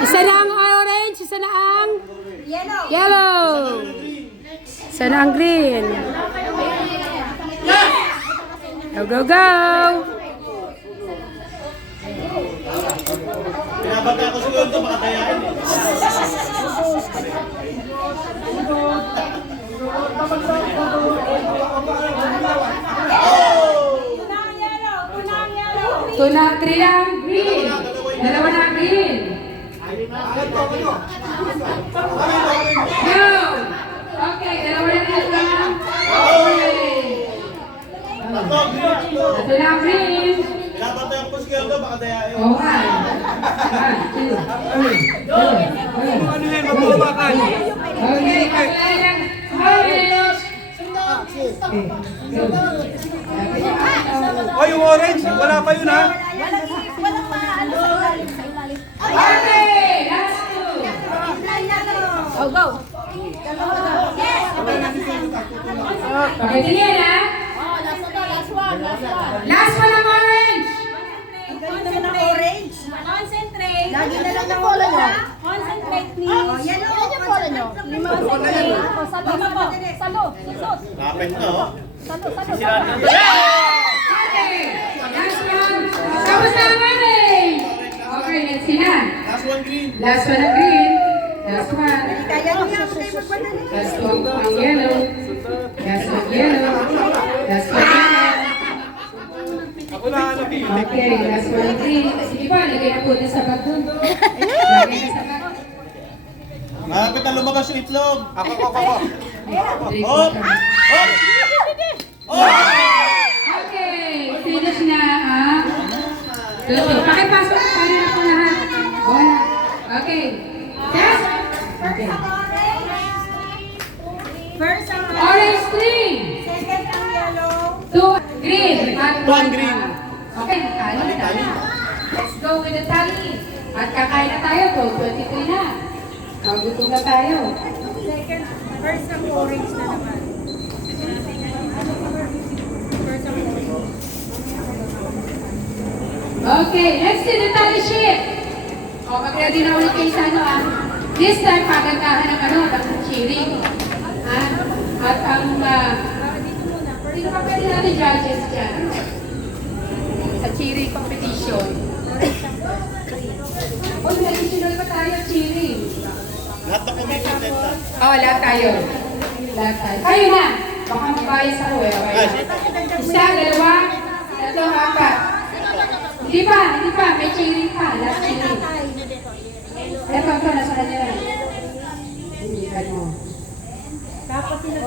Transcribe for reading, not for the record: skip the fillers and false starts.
Isa na ang orange, isa na ang yellow. Isa na ang green. Go, go, go! Pinabata ko siguro ito, makatayain eh. Tuna, 3 ang green. Dalawa na ang green. Go! Okay, dalawa na ang ito na ang green. Pinabata ko siguro ito, makatayain. Oh, 1, 2, 3. Ano yan, magbubakan? Okay, kapilay ng orange. O, yung orange, wala pa yun ha? Walang maano sa ilalim. Okay, last 2. Go, go. Yes! Okay, tingin ha. Oh, last one. Last one ang orange. Orange. Concentrate. Lagi na lang ng polo nyo. Concentrate, please. Oh, yan yung polo nyo. Concentrate. Salo po. Salo. Susot. Kapit na oh. Salo. Okay, last one. Tapos na ang orange. Okay, let's see na. Last one green. Last one ang green. Last one. Kaya nyo yan. Kayo magpadali. Last one ang yellow. Last one yellow. Last one yellow. Ako na ano, Okay, last one green. Sige pa, lagay na po din sa bag dun. Lagay na sa bag. Malapit na lumabas yung itlog. Ako. Three, Oh! four, Oh! Oh! okay, finish na ang luto. Pakipasok na tayo na po lahat. Wala. Okay. Test. Okay. First ang Orange 3. second ang yellow. 2 green. At One green. Okay, tali na. Let's go with the tally. At kakain na tayo. 12:23 na. Magutom na tayo. Second, first ang orange na naman. First ang orange. Okay, let's do the tally sheet. O, mag-ready na ulit kayo sa ano ah. This time, pagandahan ng ano, ng cheering. At ang, sino pa pwede natin judges dyan? Sa cheering competition. O, additional pa tayo cheering. Lahat na committed na. Oh, lahat tayo. Lahat tayo. Kayo na. Baka mabayas ako eh. Okay. Isa, dalawa, tatlo, apat. Hindi pa. May cheering pa. Last cheering. Eto, nasa kanya. Hindi ka mo. Tapos sila